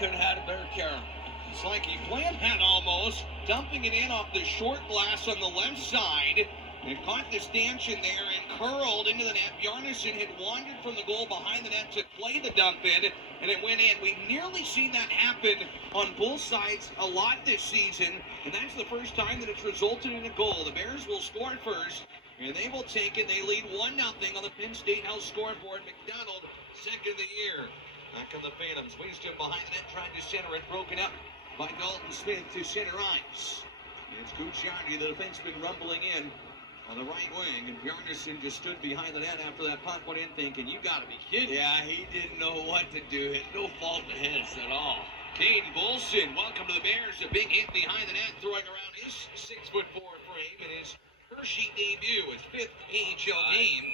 could have had a better carry. It's like he planned that almost, dumping it in off the short glass on the left side. It caught the stanchion there and curled into the net. Bjarnason had wandered from the goal behind the net to play the dump in, and it went in. We've nearly seen that happen on both sides a lot this season, and that's the first time that it's resulted in a goal. The Bears will score first, and they will take it. They lead 1-0 on the Penn State House scoreboard. McDonald, second of the year. Back on the Phantoms. Winston behind the net, trying to center it. Broken up by Dalton Smith to center ice. It's Kuchardi, the defenseman, rumbling in on the right wing, and Bjarnason just stood behind the net after that puck went in thinking, you gotta be kidding. Yeah, he didn't know what to do. It's no fault of his at all. Caden Bolson, welcome to the Bears. A big hit behind the net, throwing around his 6'4" frame in his Hershey debut, his 5th AHL game.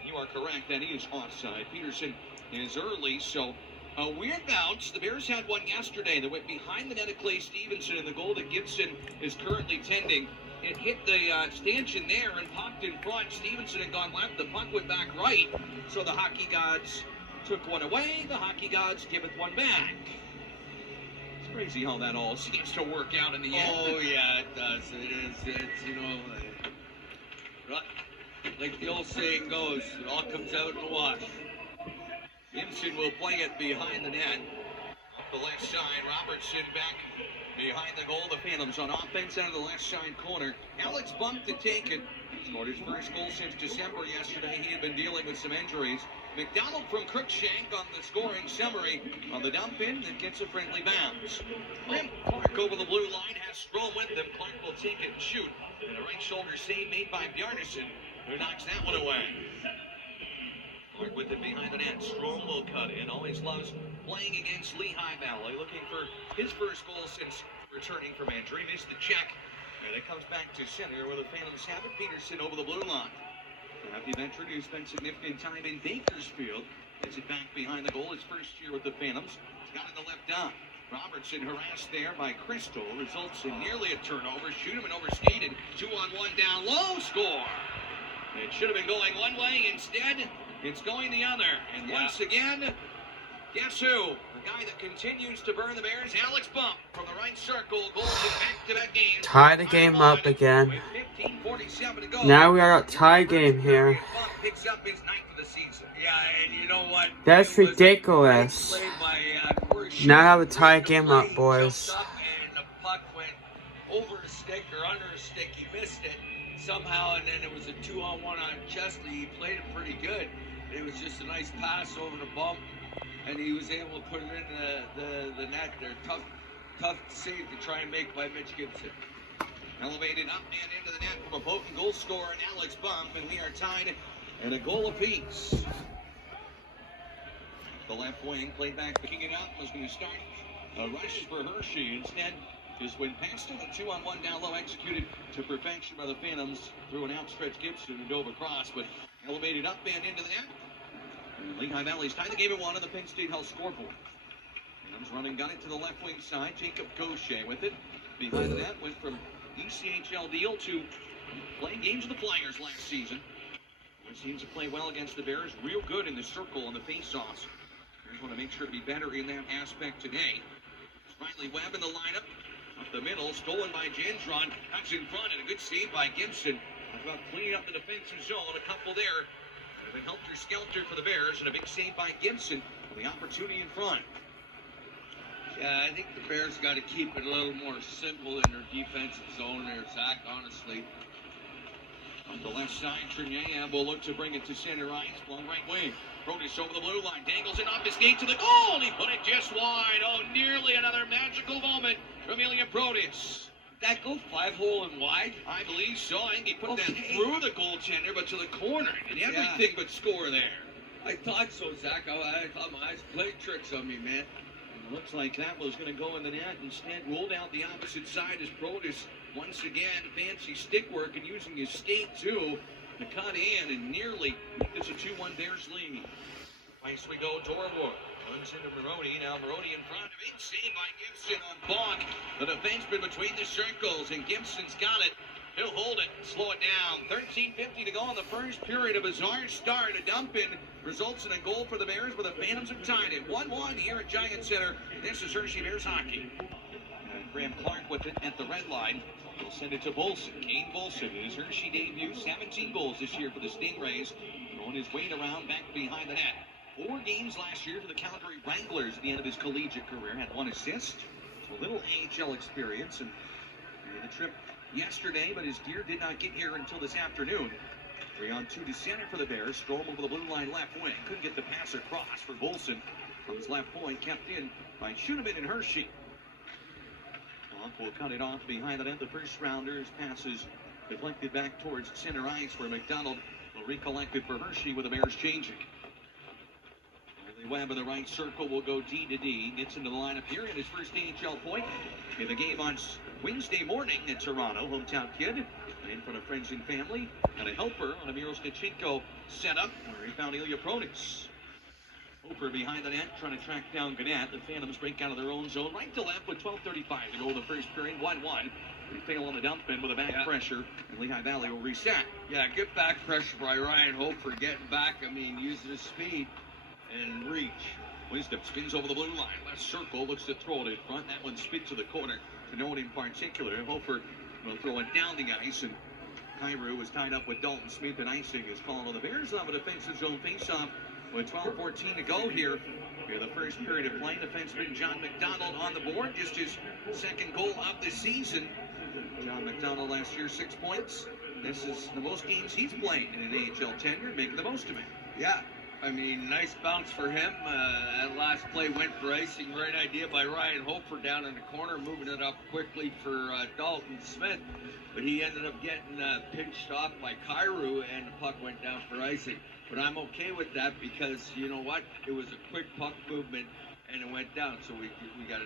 And you are correct, that is offside. Peterson is early, so a weird bounce. The Bears had one yesterday that went behind the net of Clay Stevenson, and the goal that Gibson is currently tending. It hit the stanchion there and popped in front. Stevenson had gone left. The puck went back right. So the hockey gods took one away. The hockey gods give it one back. It's crazy how that all seems to work out in the end. Oh, yeah, it does. It's, you know, like the old saying goes, it all comes out in the wash. Gibson will play it behind the net. Up the left side, Robertson back behind the goal. The Phantoms on offense out of the left side corner. Alex bumped to take it. Scored his first goal since December yesterday. He had been dealing with some injuries. McDonald from Crookshank on the scoring summary on the dump in that gets a friendly bounce. Clark over the blue line has Strome with him. Clark will take it and shoot. And a right shoulder save made by Bjarnason, who knocks that one away. Clark with it behind the net. Strome will cut in. Always loves playing against Lehigh Valley. Looking for his first goal since returning from injury. Missed the check. And it comes back to center where the Phantoms have it. Peterson over the blue line. The veteran who spent significant time in Bakersfield gets it back behind the goal. His first year with the Phantoms. He's got it in the left down. Robertson harassed there by Crystal. Results in nearly a turnover. Schuneman overskated. 2-on-1 down low. Score. It should have been going one way. Instead, it's going the other. And once again, guess who? The guy that continues to burn the Bears, Alex Bump from the right circle. Goals in back-to-back games. Tie the game up again. With 15:47 to go. Now we are at tie game here. Bump picks up his 9th of the season. Yeah, and you know what? That's ridiculous. Now have a tie game up, boys. And the puck went over a stick or under a stick. He missed it somehow, and then it was a 2-on-1 on Chesley. He played it pretty good. It was just a nice pass over the bump, and he was able to put it in the net there. Tough save to try and make by Mitch Gibson. Elevated up and into the net from a potent goal scorer and Alex Bump, and we are tied at a goal apiece. The left wing played back, picking it up, was going to start a rush for Hershey. Instead, just went past it. A 2-on-1 down low executed to perfection by the Phantoms through an outstretched Gibson who dove across, but elevated up and into the net. And Lehigh Valley's tied the game at 1 on the Penn State House scoreboard. Phantoms running, got it to the left wing side. Jacob Gaucher with it. Behind the net, went from ECHL deal to playing games with the Flyers last season. He seems to play well against the Bears. Real good in the circle on the face-offs. Bears want to make sure to be better in that aspect today. Finally, Webb in the lineup. Up the middle, stolen by Gendron. Cuts in front, and a good save by Gibson. About cleaning up the defensive zone. A couple there. And been helter-skelter for the Bears, and a big save by Gibson for the opportunity in front. Yeah, I think the Bears got to keep it a little more simple in their defensive zone there, Zach, honestly. On the left side, Trinea will look to bring it to center ice. Long right wing. Protis over the blue line. Dangles it off his skate to the goal. And he put it just wide. Oh, nearly another magical moment from Ilya Protis. That go 5-hole and wide? I believe so. I think he put that through the goaltender, but to the corner. And everything but score there. I thought so, Zach. I thought my eyes played tricks on me, man. And it looks like that was going to go in the net. Instead, rolled out the opposite side as Protis once again fancy stick work and using his skate too to cut in and nearly it's a 2-1 Bears lead. Twice we go, Dorwood runs into Maroney. Now Maroney in front of it. Save by Gibson on Bonk. The defenseman between the circles, and Gibson's got it. He'll hold it, slow it down. 13:50 to go in the first period. A bizarre start. A dump in results in a goal for the Bears, where the Phantoms have tied it. 1-1 here at Giant Center. This is Hershey Bears hockey. And Graham Clark with it at the red line. He'll send it to Bolson. Kane Bolson in his Hershey debut. 17 goals this year for the Stingrays. Throwing his weight around back behind the net. 4 games last year for the Calgary Wranglers at the end of his collegiate career. Had 1 assist. So a little AHL experience. And he had a trip yesterday, but his gear did not get here until this afternoon. 3-on-2 to center for the Bears. Strom over the blue line left wing. Couldn't get the pass across for Bolson from his left point. Kept in by Schoenemann and Hershey. Will cut it off behind the net. The first rounders passes deflected back towards center ice, where McDonald will recollect it for Hershey with the Bears changing. Webb in the right circle will go D to D. Gets into the lineup here in his first AHL point in the game on Wednesday morning in Toronto. Hometown kid in front of friends and family. And a helper on a Miroslnichenko setup where he found Ilya Pronis. Hooper behind the net, trying to track down Gannett. The Phantoms break out of their own zone, right to left with 12:35 to go in the first period. 1-1. They fail on the dump in with a back pressure, and Lehigh Valley will reset. Yeah, good back pressure by Ryan Hoper, getting back. I mean, using his speed and reach. Wisdom spins over the blue line. Left circle, looks to throw it in front. That one spit to the corner. To no one in particular. Hoper will throw it down the ice, and Kyrou is tied up with Dalton Smith, and icing is called on the Bears. Have a defensive zone face-off with 12:14 to go here in the first period of play. Defenseman John McDonald on the board, just his second goal of the season. John McDonald last year 6 points. This is the most games he's played in an AHL tenure, making the most of it. Yeah, I mean, nice bounce for him. That last play went for icing. Right idea by Ryan Hoper down in the corner, moving it up quickly for Dalton Smith. But he ended up getting pinched off by Kyrou, and the puck went down for icing. But I'm okay with that because, you know what? It was a quick puck movement, and it went down. So we got